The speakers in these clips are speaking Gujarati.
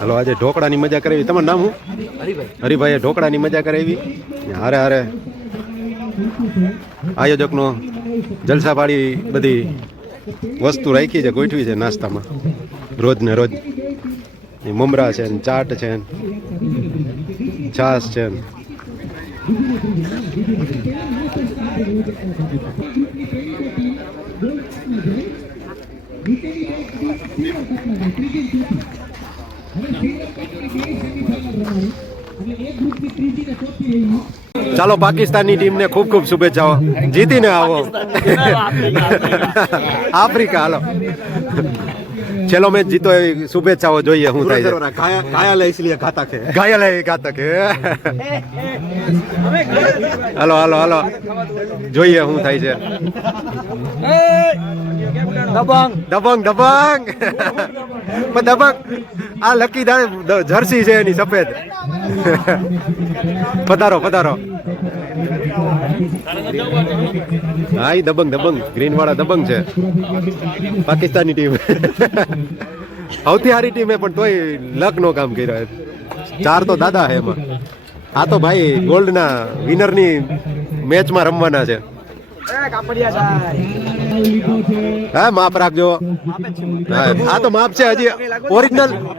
હાલો આજે ઢોકળાની મજા કરાવી. તમારું નામ શું? હરિભાઈએ ઢોકળાની મજા કરાવી. હારે હારે આયોજકનો જલસાવાળી બધી વસ્તુ રાખી છે, ગોઠવી છે નાસ્તામાં રોજ ને રોજ. મમરા છે, ચાટ છે, છાશ છે. ચાલો પાકિસ્તાનની ટીમને ખૂબ ખૂબ શુભેચ્છાઓ. જીતીને આવો આફ્રિકા. હાલો છેલ્લો મેચ જીતો એવી શુભેચ્છાઓ જોઈએ શું થાય છે. ઘાયલ इसलिए घातक है, घायल है घातक है. હાલો હાલો હાલો જોઈએ શું થાય છે. દબંગ દબંગ દબંગ પણ દબંગ આ લકી જર્સી છે એની સફેદ. પધારો પધારો. હા એ દબંગ દબંગ ગ્રીન વાળા દબંગ છે પાકિસ્તાની ટીમ. સૌથી સારી ટીમ પણ તોય લક નો કામ કર્યો. 4 તો દાદા હે એમાં. આ તો ભાઈ ગોલ્ડના વિનરની મેચમાં રમવાના છે. હા માપ રાખજો. આ તો માપ છે હજી.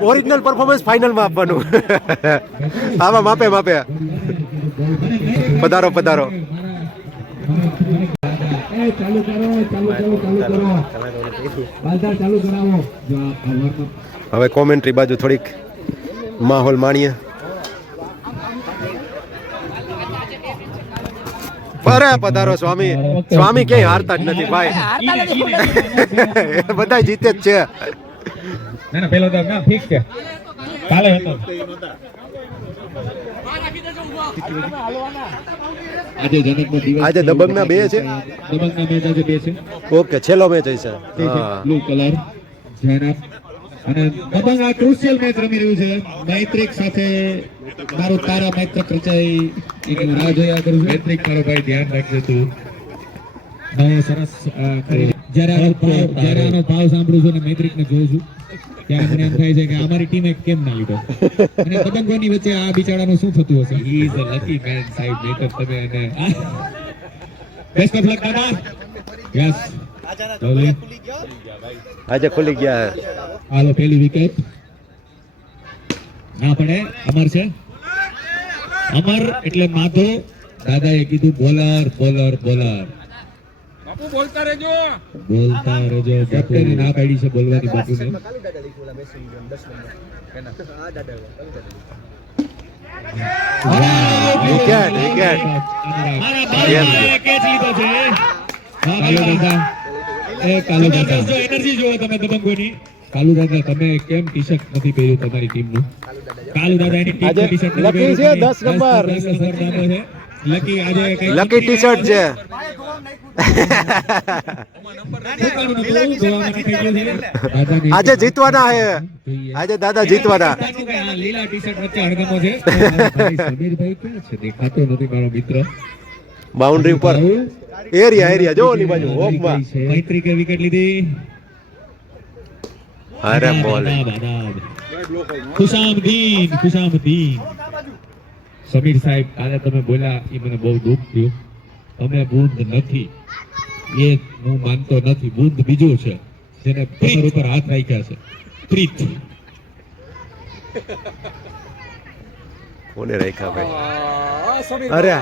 ઓરિજિનલ પરફોર્મન્સ ફાઇનલમાં આપવાનું. આમાં માપે માપે. પધારો પધારો. હવે કોમેન્ટ્રી બાજુ થોડીક માહોલ માણીએ. અરે પધારો સ્વામી. સ્વામી ક્યાંય હારતા જ નથી ભાઈ. બધા જીતે જ છે. પેલો તો ફિક્સ છે. કાલે હતો. આજે દબંગના 2 છે. દબંગના મેચ આજે 2 છે. ઓકે છેલ્લો મેચ હશે. બ્લુ કલર જયરામ અને દબંગ આ ક્રુશિયલ મેચ રમી રહ્યું છે મૈત્રિક સાથે. મારો તારા મૈત્રક રચાઈ એની રાહ જોયા કરું છું. મૈત્રિક મારો ભાઈ ધ્યાન રાખજો તું. મેં સરસ જ્યારે આનો ભાવ સાંભળું છું અને મૈત્રિકને જોઉં છું ત્યારે મને એમ થાય છે કે અમારી ટીમે કેમ ના લીધો. અને દબંગોની વચ્ચે આ બિચારાનું શું થતું હશે. He is a lucky man સાહેબ. નહીતર તમે એને બેસ્ટ ઓફ લક દાદા. યસ આજે ખુલી ગયા. હાલો પેલી વિકેટ ના પડે. અમર છે. અમર એટલે માધો. દાદાએ કીધું બોલર બોલર બોલર. બાપુ બોલતા રહેજો. બોલતા રહેજો. કેપ્ટને ના પાડી છે બોલવાની બાપુને. Wicket wicket. કેચ લીધો છે. કાલુ દાદા. એ કાલુ દાદા એનર્જી જોવો તમે દબંગોની. કાલુ દાદા તમે કેમ ટી-શર્ટ નથી પહેર્યું તમારી ટીમનું? કાલુ દાદા એની ટીમ ટી-શર્ટ નથી લકી છે 10 નંબર. લકી આજે લકી ટી-શર્ટ છે. આજે જીતવાના હે. આજે દાદા જીતવાના. લીલા ટી-શર્ટ વચ્ચે હડગમો છે. સમીરભાઈ ક્યાં છે? દેખાતો નથી મારો મિત્ર. બાઉન્ડ્રી ઉપર એરિયા જો ઓલી બાજુ ઓફમાં. મૈત્રીકે વિકેટ લીધી. અરે બોલ. ખુશામદીન. સમીર સાહેબ કાલે તમે બોલ્યા એ મને બહુ દુઃખ થયું. તમે બુંદ નથી એ હું માનતો નથી. બુંદ બીજું છે જેને પથ્થર ઉપર હાથ રાખ્યા છે. પ્રીત કોને રાખ્યા ભાઈ? અરે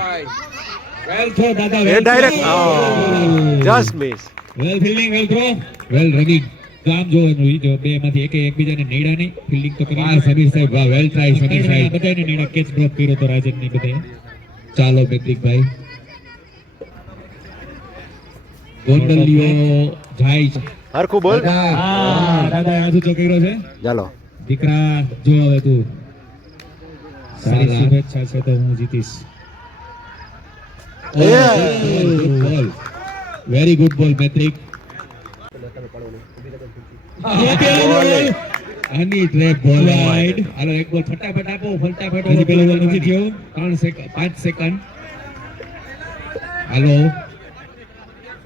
વેલ થ્રો દાદા. એ ડાયરેક્ટ જસ્ટ મિસ. વેલ ફિલ્ડિંગ વેલ થ્રો વેલ રનિંગ. કામ જોવાનું જો બે માંથી એકબીજાને નેડા નહીં. ફિલ્ડિંગ તો કરી. સમીર સાહેબ વાહ વેલ ટ્રાય. સમીર સાહેબ બધાને નેડા કેચ ડ્રોપ કર્યો તો રાજન ની બધાએ. ચાલો મેત્રિકભાઈ. ગોંડલિયો જાય છે. હરખું બોલ. દાદા આજુ તો કર્યો છે. ચાલો દીકરા જો હવે તું. સારી શુભેચ્છા છે તો હું જીતીશ. વેરી ગુડ બોલ મેત્રિક. આની ટ્રેપ બોલ વાઇડ. હાલો એક બોલ ફટાફટ આપો. ફટાફટ. હજી પેલો બોલ નથી થયો. 5 સેકન્ડ. હાલો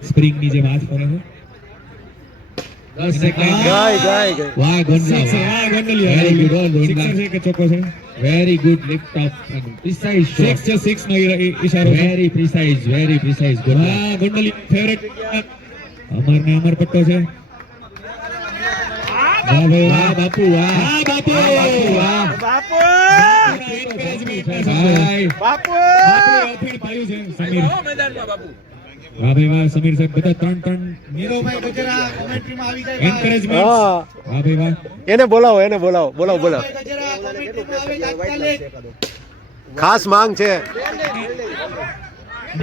સ્પ્રિંગ ની જેમ હાથ ફરે છે. 10 સેકન્ડ ગાય ગાય ગાય વાહ ગોંડલા વાહ, Gondaliya. Very good all Sixer ગોંડલા છે કે ચોક્કો છે? Very good lift off precise Six છે, six નો ઈશારો છે. વેરી પ્રિસાઇઝ ગોંડલા વાહ, ગોંડલી ફેવરેટ અમર ને અમર પટ્ટો છે. વાહ ભાઈ વાહ વાહ. બાપુ વાહ વાહ, બાપુ. વાહ ભાઈ. બાપુએ અફીણ પાડ્યું છે, સમીર. વાહ ભાઈ વાહ, સમીર સાહેબ બધા ત્રણ encouragement. હા વાહ ભાઈ વાહ. એને બોલાવો બોલાવો ખાસ માંગ છે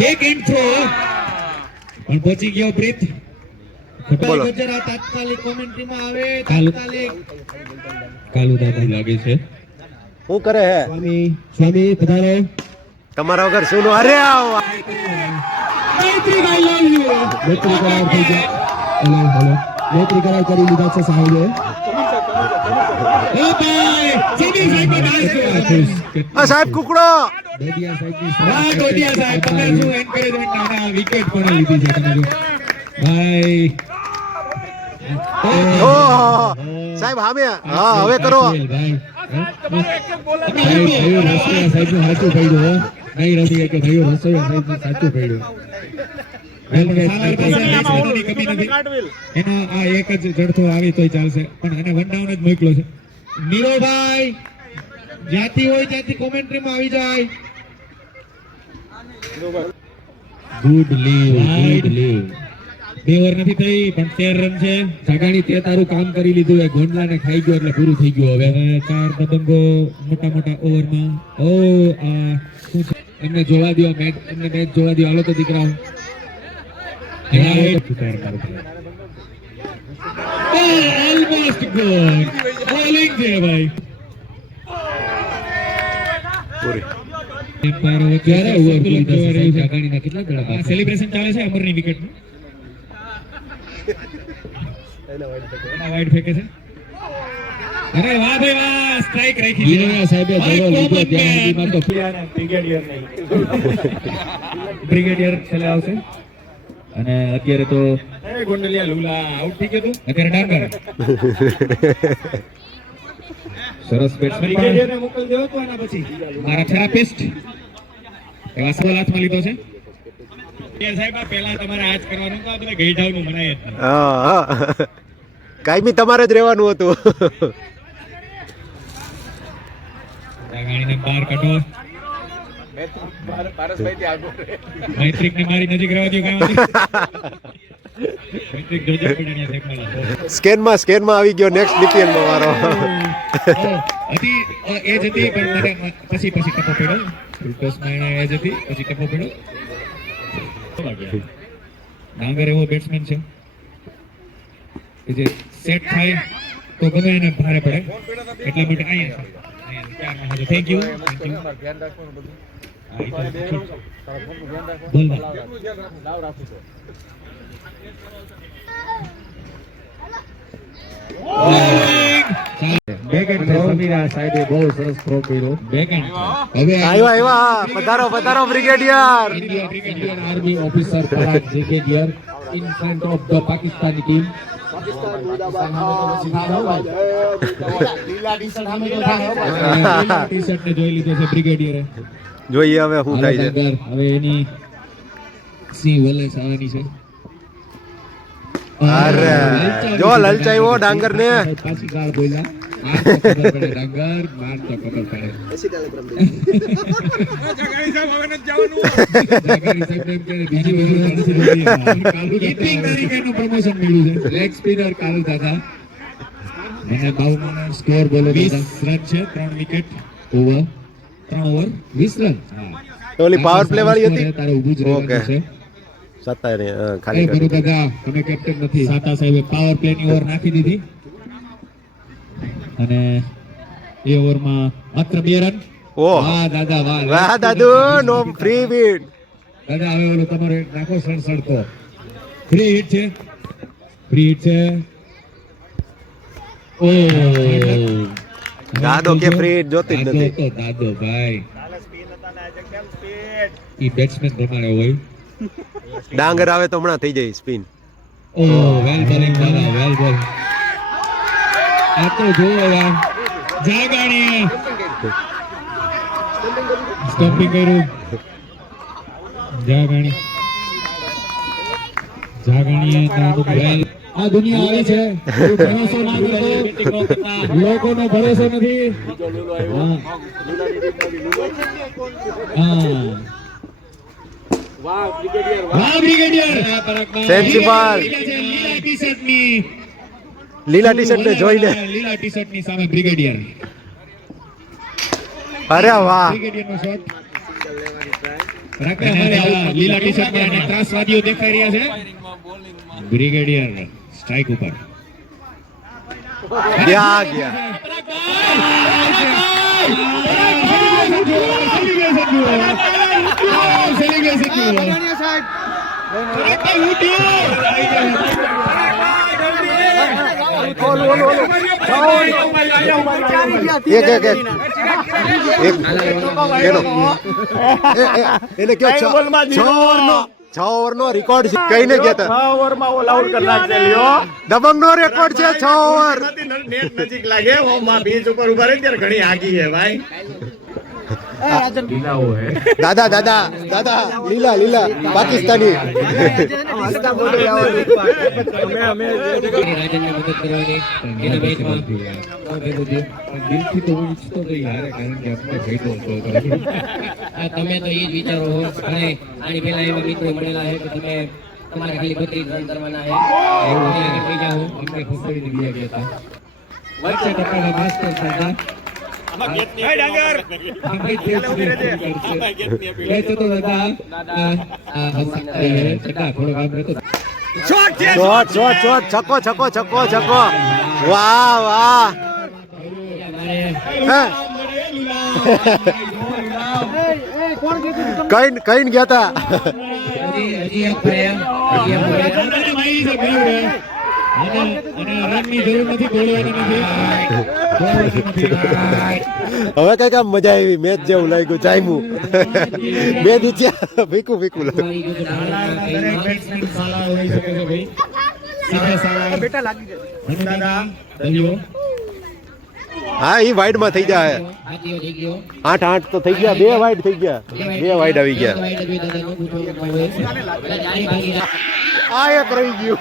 બેક એન્ડ થ્રો પણ પહોંચી ગયો પ્રીત. બોલો કાલુ દાદા લાગે છે શું કરે હે સ્વામી પધારો. તમારા વગર શું નો અરે આવ મૈત્રી I love you. મૈત્રી કરાર થઈ ગયા. હેલો મૈત્રી કરાર કરી લીધા છે સાહેબે. ઓ ભાઈ સમીર સાહેબ ડાન્સ કર્યો. આ સાહેબ કુકડો ડોડિયા સાહેબની વાહ ગોડિયા સાહેબ તમે શું એન્કરેજમેન્ટ ના વિકેટ કોને લીધી છે તમે જો ભાઈ. ઓહો સાહેબ હામે હા હવે કરો ભાઈ ભાઈઓ રસોઈયા સાહેબનું સાચું પડ્યું હો. નહીં રમી કે ભાઈઓ રસોઈયા સાહેબનું સાચું પડ્યું સાલાર પાસે બેટ્સમેનોની કમી નથી. એનો આ એક જ જડતો આવી તોય ચાલશે પણ એને વન ડાઉન જ મોકલો છે. નીરોભાઈ જ્યાંથી હોય ત્યાંથી કોમેન્ટ્રીમાં આવી જાય. ગુડ લીવ બે ઓવર નથી થઈ પણ 13 રન છે. સગાણી તે તારું કામ કરી લીધું એ ગોંડલાને ખાઈ ગયો એટલે પૂરું થઈ ગયું હવે હવે 4 દબંગો મોટા ઓવરમાં. ઓ આ શું છે? એમને જોવા દો મેચ જોવા દો હાલો તો દીકરાઓ ઓલમોસ્ટ ગોલ. બોલિંગ છે ભાઈ. પૂરી એમ્પાયર વચ્ચે ક્યારે ઓવર પૂરી થશે જોવા રહ્યું છે. સગાણીના કેટલા ગળા આ બાકી? સેલિબ્રેશન ચાલે છે અમરની વિકેટનું. વાઇડ ફેંકે છે. અરે વાહ ભાઈ વાહ સ્ટ્રાઇક રાખી દીધી. ગિરનાર સાહેબે ભાઈ, જડો લીધો common ત્યાં man. સુધીમાં તો બ્રિગેડિયર છેલ્લે આવશે અને અત્યારે તો ગોંડલિયા લુલા આઉટ થઈ ગયો તું. અત્યારે ડાંગર સરસ બેટ્સમેન બ્રિગેડિયરને મોકલ દેવો તો એના પછી મારા થેરાપિસ્ટ એવા સવાલ હાથમાં લીધો છે. સાહેબ આ પહેલા તમારે આજ કરવાનું તો આ બધા ગઈઢાવનું મનાય જ નહીં. હા કાયમી તમારે જ રહેવાનું હતું ગાડીને બહાર કાઢો. મૈત્રિકને મારી નજીક રહેવા દો કામ. મૈત્રિક જોજો પડ્યા સાહેબ. સ્કેનમાં આવી ગયો નેક્સ્ટ ડીપીએલ માં વારો હતી એ જ હતી પણ મને પછી ટપો પડ્યો. ફિલ્ટર્સમાં એને એ જ હતી પછી ટપો પડ્યો. ડાંગર એવો બેટ્સમેન છે કે જે સેટ થાય તો ગમે એને ભારે પડે એટલા માટે અહીંયા છે. થેન્ક યુ બોલ સમીરા સાહેબે બહુ સરસ થ્રો કર્યો હવે આવ્યા પધારો brigadier Indian Army officer Parag Brigadier in front of the Pakistani team. T-shirt ને જોઈ લીધો છે બ્રિગેડિયરે. જોઈએ હવે શું થાય છે ડાંગર, હવે એની સિંહ વલેસ આવવાની છે. અરે જો લલચાયો ડાંગર ને પાછી ગાળ બોલ્યા આ તો ખબર પડે ડાંગર માર તો ખબર પડે જાગરી સાહેબને એમ કહે, બીજી વખત નથી જોઈ. કાલુ Keeping દાદા તરીકેનું promotion મળ્યું છે. લેગ સ્પિનર કાલુ દાદા મને બાવનો સ્કોર બોલો 20 દાદા. રન છે 3 વિકેટ ઓવર 3 ઓવર. 20 રન તો ઓલી પાવર પ્લે વાળી હતી તારે ઊભું જ રહેવાનું ઓકે. છે. સત્તા એ ખાલી ગુરુ કરી દાદા તમે કેપ્ટન નથી. સાતા સાહેબે પાવર પ્લે ની ઓવર નાખી દીધી અને એ ઓવરમાં માત્ર 2 રન. ઓહ વાહ દાદા વાહ વાહ દાદુ નો ફ્રી બીટ દાદા હવે ઓલો તમારો એક નાખો સડસડતો ફ્રી હિટ છે. ફ્રી હિટ છે. ઓ દાદો કે ફ્રી હિટ જોતી જ દાદો નથી તો દાદો ભાઈ ઈ બેટ્સમેન પ્રમાણે હોય ડાંગર આવે તો હમણાં થઈ જાય સ્પિન ઓ વેલ બોલિંગ દાદા, વેલ બોલ. આ તો જોવો યાર, જાગાણીએ સ્ટમ્પિંગ કર્યું. જાગાણીએ વેલ. આ દુનિયા આવી છે, કોઈ ભરોસો ના કરતો, લોકોનો ભરોસો નથી. હા. વાહ બ્રિગેડિયર. સેન્સિબલ. લીલા ટી શર્ટ ને જોઈને લીલા ટી શર્ટ ની સામે બ્રિગેડિયર. અરે વાહ. બ્રિગેડિયરનો શોટ. લીલા ટી શર્ટ માં ત્રાસવાદીઓ દેખાઈ રહ્યા છે. બ્રિગેડિયર સ્ટ્રાઇક ઉપર ગયા. એને કયો 6 ઓવરનો રેકોર્ડ છે, કઈને ગયા 6 ઓવરમાં ઓલ આઉટ કરી નાખશે લ્યો. દબંગ નો રેકોર્ડ છે 6 ઓવર. નેટ નજીક લાગે હોમાં બીચ ઉપર ઉભા રહી ત્યારે ઘણી આગી છે ભાઈ. દાદા લીલા પાકિસ્તાની. રાજનને મદદ કરવાની એના મેચમાં દિલથી તો હું ઈચ્છતો તો યાર, કારણ કે આપણે ભેટો હતો. તમે તો એ જ વિચારો હો. અને આની પહેલા એવા મિત્રો મળેલા છે કે તમે તમારે ખાલી 32 રન કરવાના છે, એવું આગળ થઈ જાઓ. અમને ફોકડીને બીજા ગયા હતા વચ્ચે ટકાના માસ્ટર હતા. છક્કો. વાહ. કઈ ગયા તા. હવે કઈક આમ મજા આવી, મેચ જેવું લાગ્યું. જામ્યું બે દીચ્યા ભીકું હા ઈ વાઇડ માં થઈ જાય. 8 તો થઈ ગયા, 2 વાઇડ થઈ ગયા, 2 વાઇડ આવી ગયા. આ એક રહી ગયું.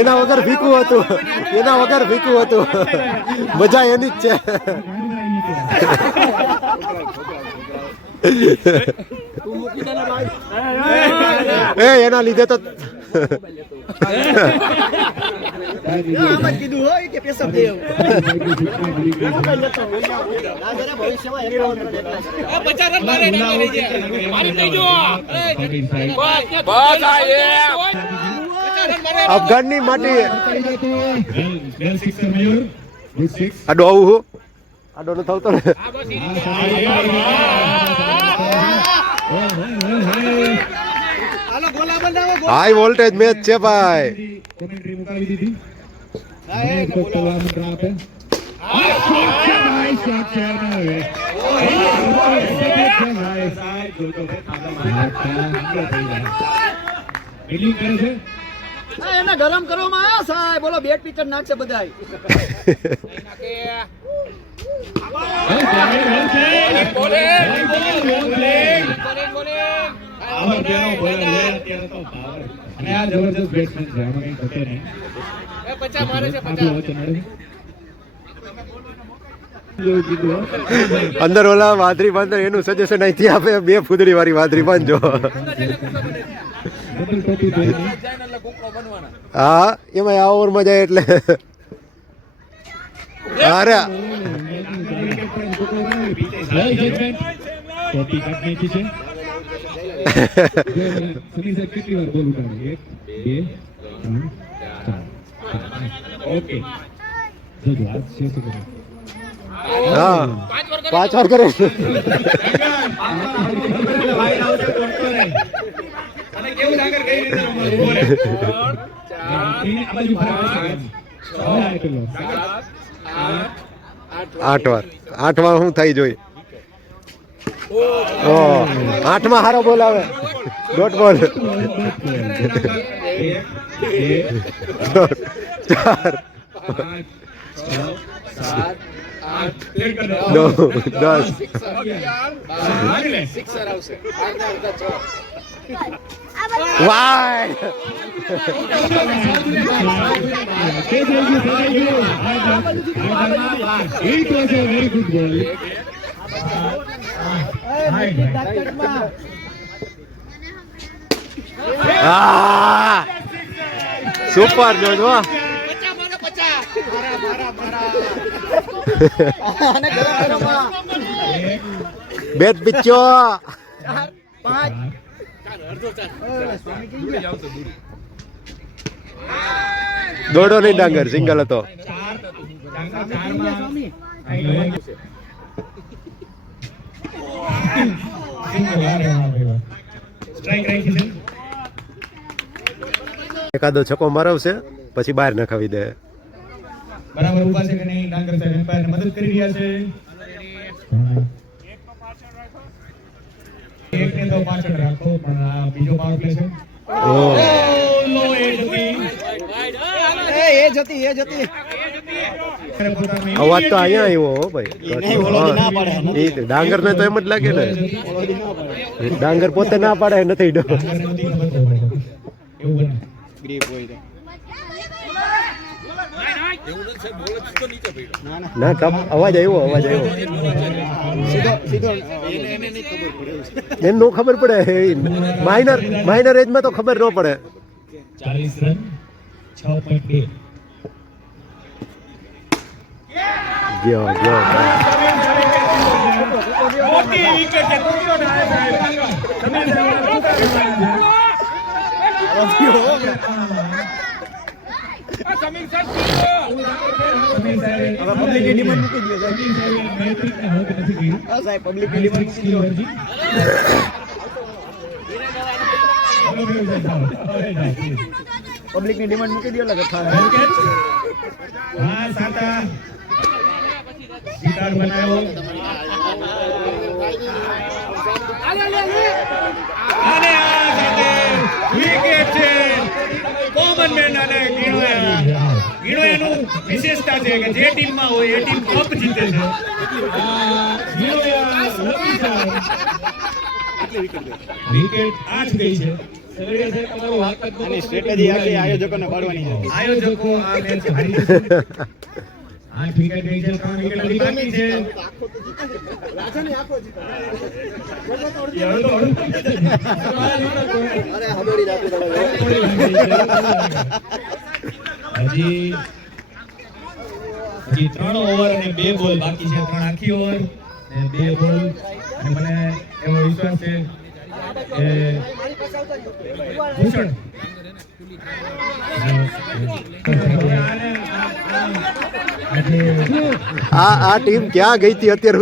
એના વગર ભીકું હતું, મજા એની જ છે. એના લીધે તો અફઘાનની માટી આડો આવું આડો ન થતો ને. હાઈ વોલ્ટેજ મેચ છે ભાઈ. એને ગરમ કરવામાં આવ્યો સાહેબ, બોલો બેટ પિચર નાખશે બધાય. અંદર ઓલા વાદરી બાંધર એનું સજેશન અહીંથી આપે, 2 ફૂદડી વાળી વાદરી બાંધજો. હા એમાં આ ઓવરમાં જાય એટલે અરે હા 5 વાર કરે અને કેવું ડાંગર કઈ રીતે રમવાનું બોલે આ બાજુ ફરક છે 8 વાર 8 વાર શું થઈ જોઈ 8 માં હારો બોલાવે ડોટ બોલ 4 10 વાય It was a very good goal. Super જો જો અને ગરમ ગરમ માં બેટ પિચ્ચો 5 દોડો નહીં ડાંગર સિંગલ હતો એકાદો છક્કો મારવશે પછી બહાર નખાવી દે બરાબર ઉભા છે કે નહીં ડાંગર સાહેબ એમ્પાયરને મદદ કરી રહ્યા છે એકને તો પાછળ રાખો પણ આ બીજો પાવર પ્લે છે લો એ જતી એ જતી અવાજ તો અહીંયા આવ્યો હો ભાઈ એ ડાંગર ને તો એમ જ લાગે ને ડાંગર પોતે ના પાડે નથી ડો ના તમ અવાજ આવ્યો એમ નો ખબર પડે માઇનર એજ માં તો ખબર ન પડે 40 રન 6.2 ગયો મોટી વિકેટ છે કોકિયો ડાય પબ્લિકની ડિમાન્ડ મૂકી દો સાહેબ પબ્લિકની ડિમાન્ડ મૂકી દો પબ્લિકની ડિમાન્ડ મૂકી દો લગા હા સાતા ગીટાર બનાવ્યો અને આ સાથે વિકેટ છે કોમન મેન અને ગીણોયાનું વિશેષતા છે કે જે ટીમમાં હોય એ ટીમ કપ જીતે છે વિકેટ 8 ગઈ છે સ્ટ્રેટેજી આખી આયોજકોને પાડવાની છે આયોજકો આ મેચ હારી જશે 8 વિકેટ ગઈ છે 3 વિકેટ હજી બાકી છે અરે હબડી રાખી દો હજી 3 ઓવર અને 2 બોલ બાકી છે 3 આખી ઓવર અને 2 બોલ અને મને એવો વિશ્વાસ છે કે ભૂષણ આ ટીમ ક્યાં ગઈ હતી અત્યાર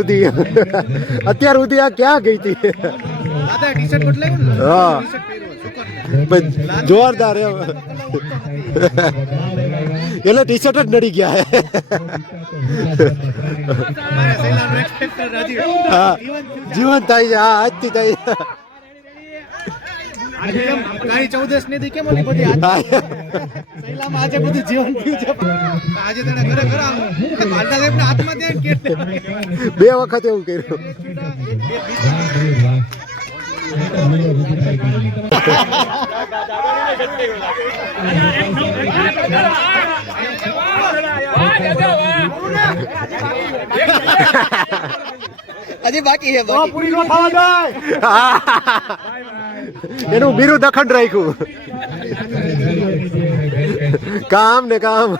સુધી આ ક્યાં ગઈ હતી હા જોરદાર એટલે ટી શર્ટ જ નડી ગયા હા જીવન થાય છે હા આજથી થાય આજે કાઈ 14 ને દી કેમ ઓલી બધી સૈલામાં આજે બધું જીવન થયું છે આજે તને ઘરે કરાવ માલતા સાહેબના હાથમાં દે કે 2 વખત એવું કર્યું હજી બાકી છે પૂરી નો ખાવા જાય એનું બિરુદ અખંડ રાખ્યું કામ ને કામ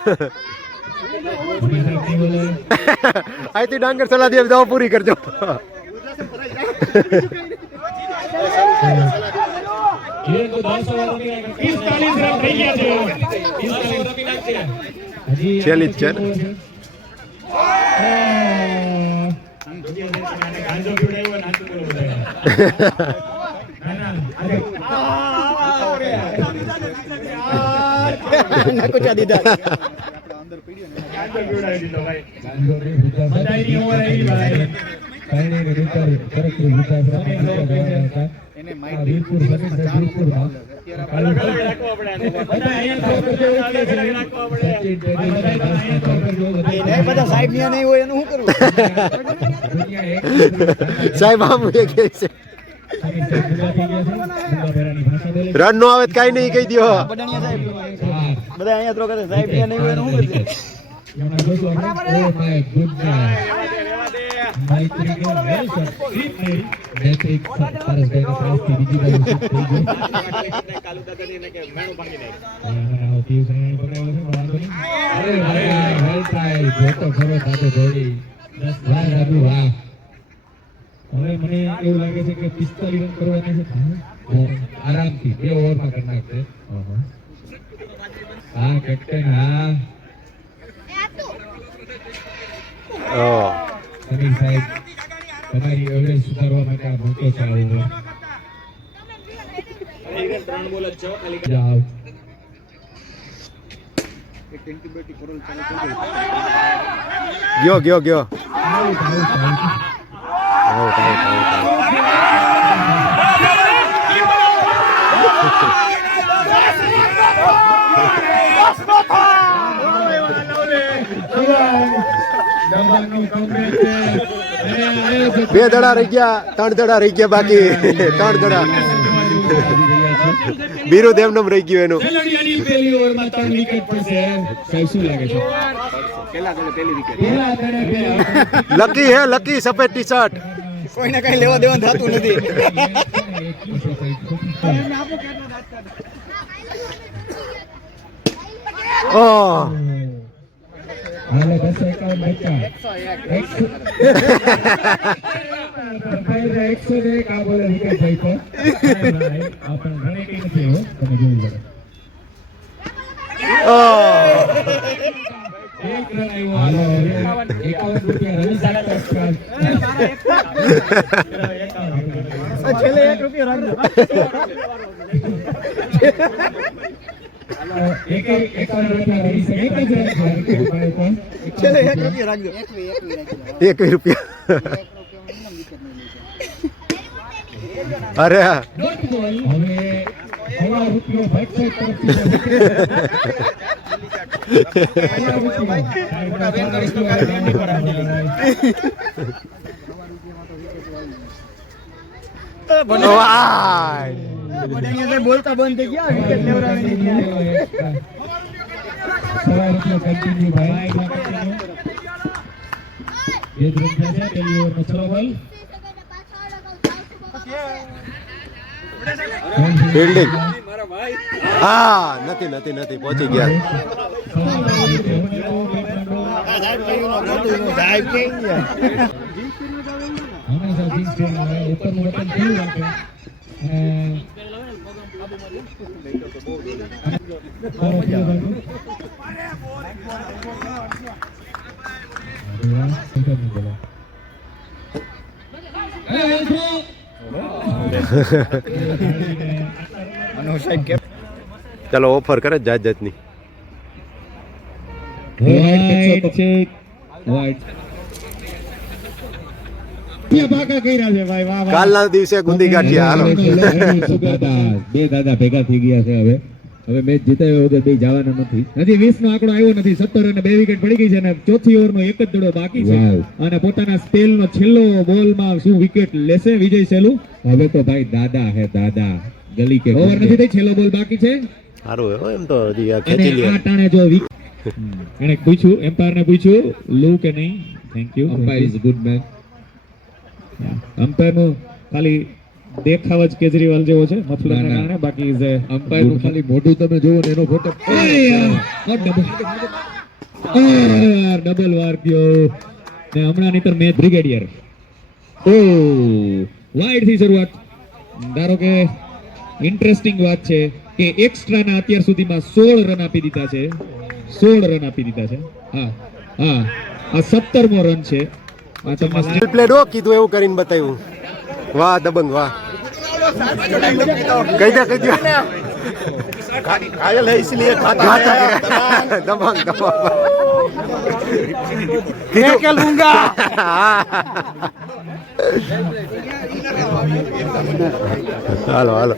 અહીંથી ડાંગર સલાહ દે દવા પૂરી કરજો છેલ્લી જ છે ને ગાંજો પીવડાવ્યો ને આટલું બોલો બધા. ના, ના, નકુચા દીધા ગાંજો પીવડાવી દીધો ભાઈ. બધાયની ઓવર આવી ભાઈ. એને માઇક વીરપુર સર્વિસ વીરપુરમાં રાખવો આપણે આને. બધા અહીંયા તો રાખવો આપણે. એને બધા સાહેબ ન્યા નહીં હોય એનું શું કરવું સાહેબ આમ એ કહે છે રન નો આવે તો કાઈ નહીં કહી દો. બડાણિયા સાહેબ બધા અહીંયા થ્રો કરે સાહેબ ન્યા નહીં હોય એનું શું કરશે હવે મને એવું લાગે છે કે 45 રન કરવાની છે આરામથી 2 ઓવરમાં કરી નાખશે. હા કેપ્ટન હા સમીર સાહેબ તમારી એવરેજ સુધારવા માટે આ મોટો છે આ ઓવર. જાઓ ગયો ગયો ગયો out out out. Out out out બે દડા રહી ગયા 3 દડા રહી ગયા બાકી 3 દડા બીરુ દેવનમ રહી ગયું એનું ખેલાડીની પહેલી ઓવરમાં 3 વિકેટ પડશે. સાહેબ શું લાગે છે? પહેલા લકી હે લકી સફેદ ટી શર્ટ કોઈને કઈ લેવા દેવાનું થતું નથી ઓહ હાલે 251 બચ્ચા 101 આ બોલે વિકેટ ભાઈ તો આ પણ ઘણી કઈ નથી હો તમે જોઈ લો. એક રન આવ્યો. હાલો 51 રૂપિયા રવિ સાહેબ છેલ્લે 1 રૂપિયો રાખજો એક રૂપિયા રવિ સાહેબ એક જ રન છેલ્લે 1 રૂપિયો રાખજો 1 રૂપિયા અરે ડોટ બોલ. હવે હવા રૂપિયો ભાઈ તરફથી વાહ બડાણિયા સાહેબ બોલતા બંધ થઈ ગયા વિકેટ લેવડાવી દીધી સવા રૂપિયો કન્ટિન્યુ ભાઈ. બે જ રન થયા છે પહેલી ઓવરમાં 6 બોલ. ફિલ્ડિંગ હા નથી નથી નથી પહોંચી ગયા સાહેબ કે હંમેશા જીન્સ પહેરવાનું હોય, ઉપરનું બટન ખુલ્લું રાખે ચાલો ઓફર કરે જાત જાતની કાલના દિવસે ગુંદી ગાંઠિયા હાલો બે દાદા ભેગા થઈ ગયા છે. હવે મેચ જીતાયો વગર બે જવાના નથી. હજી 20 નો આંકડો આવ્યો નથી. 17 અને 2 વિકેટ પડી ગઈ છે અને ચોથી ઓવરમાં એક જ દડો બાકી છે અને પોતાના સ્પેલનો છેલ્લો બોલમાં શું વિકેટ લેશે વિજય સેલુ? હવે તો ભાઈ દાદા હે દાદા ગલી કે ઓવર નથી થઈ, છેલ્લો બોલ બાકી છે સારું હે એમ તો હજી આ અને ખેંચી લે આ ટાણે જો એને પૂછ્યું એમ્પાયર ને પૂછ્યું લુ કે નહીં. Thank you. Umpire is good man. Umpire નું ખાલી દેખાવ જ કેજરીવાલ જેવો છે મફલરના કારણે, બાકી ઇઝ અમ્પાયર નું ખાલી મોઢું તમે જોવો ને એનો ફોટો ડબલ વાર ગયો ને હમણાં નીતર મેચ બ્રિગેડિયર. ઓ વાઇડ થી શરૂઆત. ધારો કે ઇન્ટરેસ્ટિંગ વાત છે કે એક્સ્ટ્રા ના અત્યાર સુધીમાં 16 રન આપી દીધા છે. 16 રન આપી દીધા છે. હા હા આ 17મો રન છે આ તો મસ્ત વેલ પ્લેડ હો, કીધું એવું કરીને બતાવ્યું. વાહ દબંગ વાહ. કહી દે घायल है इसलिए દબંગ દબંગ मैं क्या लूंगा હાલો હાલો.